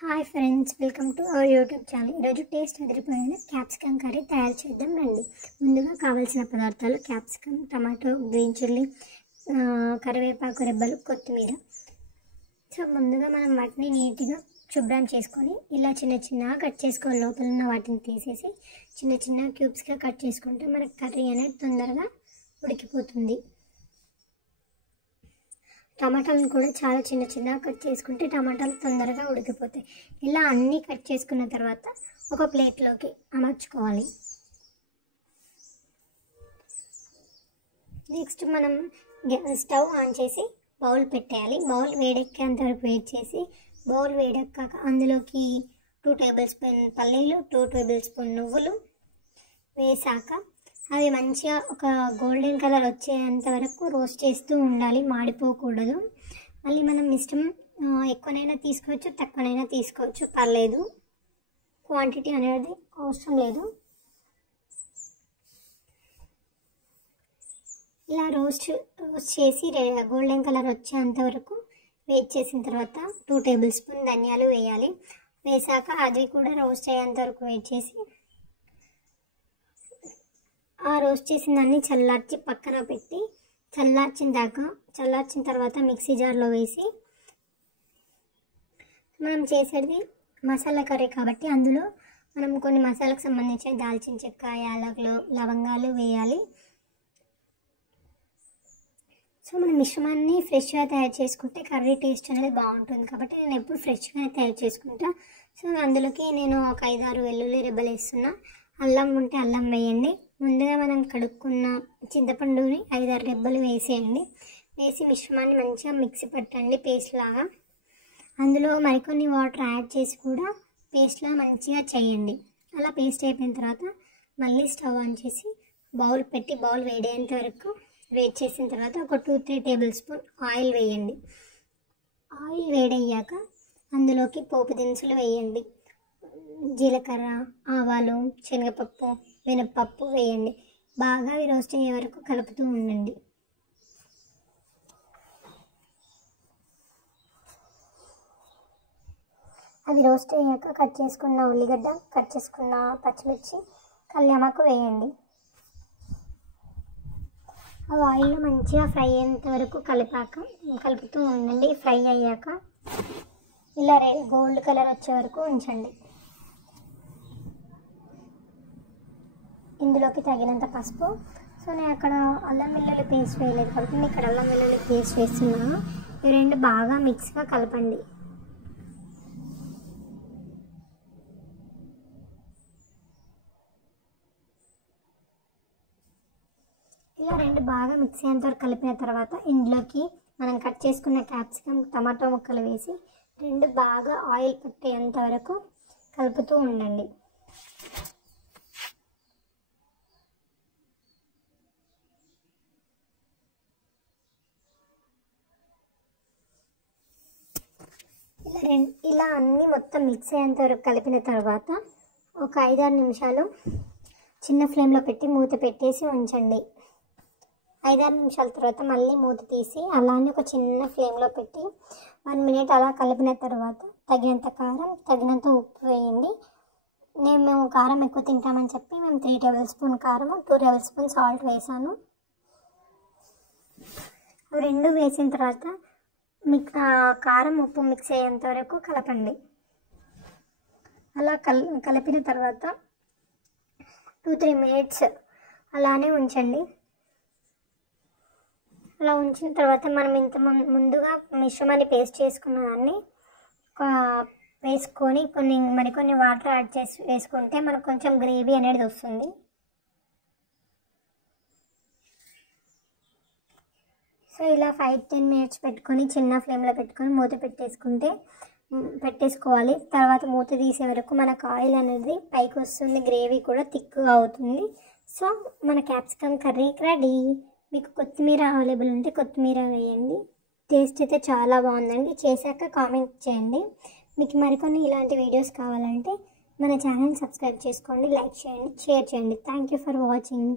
Hi friends, welcome to our YouTube channel. ఈరోజు taste అదిరిపోయిన capsicum curry తయారు చేద్దాం రండి. ముందుగా కావాల్సిన పదార్థాలు క్యాప్సికమ్, టమాటో, గ్రీన్ చిల్లీ, కరివేపాకు రెబ్బలు, కొత్తిమీర. సో ముందుగా మనం వాటిని నీట్గా శుభ్రం చేసుకొని ఇలా చిన్న చిన్నగా కట్ చేసుకోవాలి. లోపల ఉన్న వాటిని తీసేసి చిన్న చిన్న క్యూబ్స్గా కట్ చేసుకుంటే మనకు కర్రీ అనేది తొందరగా ఉడికిపోతుంది. టమాటాలను కూడా చాలా చిన్న చిన్నగా కట్ చేసుకుంటే టమాటాలు తొందరగా ఉడికిపోతాయి. ఇలా అన్నీ కట్ చేసుకున్న తర్వాత ఒక ప్లేట్లోకి అమర్చుకోవాలి. నెక్స్ట్ మనం స్టవ్ ఆన్ చేసి బౌల్ పెట్టేయాలి. బౌల్ వేడెక్కేంత వరకు వెయిట్ చేసి బౌల్ వేడెక్కాక అందులోకి 2 టేబుల్ స్పూన్ పల్లీలు, 2 టేబుల్ స్పూన్ నువ్వులు వేసాక అవి మంచిగా ఒక గోల్డెన్ కలర్ వచ్చేంత వరకు రోస్ట్ చేస్తూ ఉండాలి, మాడిపోకూడదు. మళ్ళీ మనం ఇష్టం ఎక్కువనైనా తీసుకోవచ్చు, తక్కువనైనా తీసుకోవచ్చు, పర్లేదు. క్వాంటిటీ అనేది అవసరం లేదు. ఇలా రోస్ట్ చేసి గోల్డెన్ కలర్ వచ్చేంత వరకు వెయిట్ చేసిన తర్వాత 2 టేబుల్ స్పూన్ ధనియాలు వేయాలి. వేసాక అది కూడా రోస్ట్ అయ్యేంత వరకు వెయిట్ చేసి ఆ రోస్ట్ చేసిన దాన్ని చల్లార్చి పక్కన పెట్టి చల్లార్చిన తర్వాత మిక్సీ జార్లో వేసి, మనం చేసేది మసాలా కర్రీ కాబట్టి అందులో మనం కొన్ని మసాలాకు సంబంధించిన దాల్చిన చెక్క, యాలకులు, లవంగాలు వేయాలి. సో మనం మిశ్రమాన్ని ఫ్రెష్గా తయారు చేసుకుంటే కర్రీ టేస్ట్ అనేది బాగుంటుంది కాబట్టి నేను ఎప్పుడు ఫ్రెష్గానే తయారు చేసుకుంటా. సో అందులోకి నేను ఒక 5-6 వెల్లుల్లి రెబ్బలు వేస్తున్నా. అల్లం ఉంటే అల్లం వేయండి. ముందుగా మనం కడుక్కున్న చింతపండుని 5-6 రెబ్బలు వేసేయండి. వేసి మిశ్రమాన్ని మంచిగా మిక్సీ పట్టండి పేస్ట్ లాగా. అందులో మరికొన్ని వాటర్ యాడ్ చేసి కూడా పేస్ట్లా మంచిగా చేయండి. అలా పేస్ట్ అయిపోయిన తర్వాత మళ్ళీ స్టవ్ ఆన్ చేసి బౌల్ పెట్టి బౌల్ వేడేంత వరకు వెయిట్ చేసిన తర్వాత ఒక 2-3 టేబుల్ స్పూన్ ఆయిల్ వేయండి. ఆయిల్ వేడయ్యాక అందులోకి పోపు దినుసులు వేయండి. జీలకర్ర, ఆవాలు, శనగపప్పు, మినప్పప్పు వేయండి. బాగా అవి రోస్ట్ అయ్యే వరకు కలుపుతూ ఉండండి. అది రోస్ట్ అయ్యాక కట్ చేసుకున్న ఉల్లిగడ్డ, కట్ చేసుకున్న పచ్చిమిర్చి, కళ్యామాకు వేయండి. ఆ ఆయిల్లో మంచిగా ఫ్రై అయ్యేంత వరకు కలుపుతూ ఉండండి. ఫ్రై అయ్యాక ఇలా గోల్డ్ కలర్ వచ్చే వరకు ఉంచండి. ఇందులోకి తగినంత పసుపు. సో నేను అక్కడ అల్లం వెల్లుల్లి పేస్ట్ వేయలేదు కాబట్టి నేను ఇక్కడ అల్లం వెల్లుల్లి పేస్ట్ వేస్తున్నాను. ఈ రెండు బాగా మిక్స్గా కలపండి. ఇలా రెండు బాగా మిక్స్ అయ్యేంత వరకు కలిపిన తర్వాత ఇందులోకి మనం కట్ చేసుకున్న క్యాప్సికమ్, టమాటో ముక్కలు వేసి రెండు బాగా ఆయిల్ పట్టేంత వరకు కలుపుతూ ఉండండి. ఇలా అన్నీ మొత్తం మిక్స్ అయ్యేంత వరకు కలిపిన తర్వాత ఒక 5-6 నిమిషాలు చిన్న ఫ్లేమ్లో పెట్టి మూత పెట్టేసి ఉంచండి. 5-6 నిమిషాల తర్వాత మళ్ళీ మూత తీసి అలానే ఒక చిన్న ఫ్లేమ్లో పెట్టి 1 మినిట్ అలా కలిపిన తర్వాత తగినంత కారం, తగినంత ఉప్పు వేయండి. మేము కారం ఎక్కువ తింటామని చెప్పి మేము 3 టేబుల్ స్పూన్ కారం, 2 టేబుల్ స్పూన్ సాల్ట్ వేసాను. అవి రెండు వేసిన తర్వాత కారం, ఉప్పు మిక్స్ అయ్యేంత వరకు కలపండి. అలా కలిపిన తర్వాత 2-3 మినిట్స్ అలానే ఉంచండి. అలా ఉంచిన తర్వాత మనం ముందుగా మిశ్రమాన్ని పేస్ట్ చేసుకున్న దాన్ని వేసుకొని మరికొన్ని వాటర్ యాడ్ చేసి వేసుకుంటే మనకు కొంచెం గ్రేవీ అనేది వస్తుంది. సో ఇలా 5-10 మినిట్స్ పెట్టుకొని చిన్న ఫ్లేమ్లో పెట్టుకొని మూత పెట్టేసుకోవాలి. తర్వాత మూత తీసే వరకు మనకు ఆయిల్ అనేది పైకి వస్తుంది, గ్రేవీ కూడా థిక్గా అవుతుంది. సో మన క్యాప్సికమ్ కర్రీ రెడీ. మీకు కొత్తిమీర అవైలబుల్ ఉంటే కొత్తిమీర వేయండి. టేస్ట్ అయితే చాలా బాగుందండి. చేశాక కామెంట్ చేయండి. మీకు మరికొన్ని ఇలాంటి వీడియోస్ కావాలంటే మన ఛానల్ సబ్స్క్రైబ్ చేసుకోండి, లైక్ చేయండి, షేర్ చేయండి. Thank you for watching.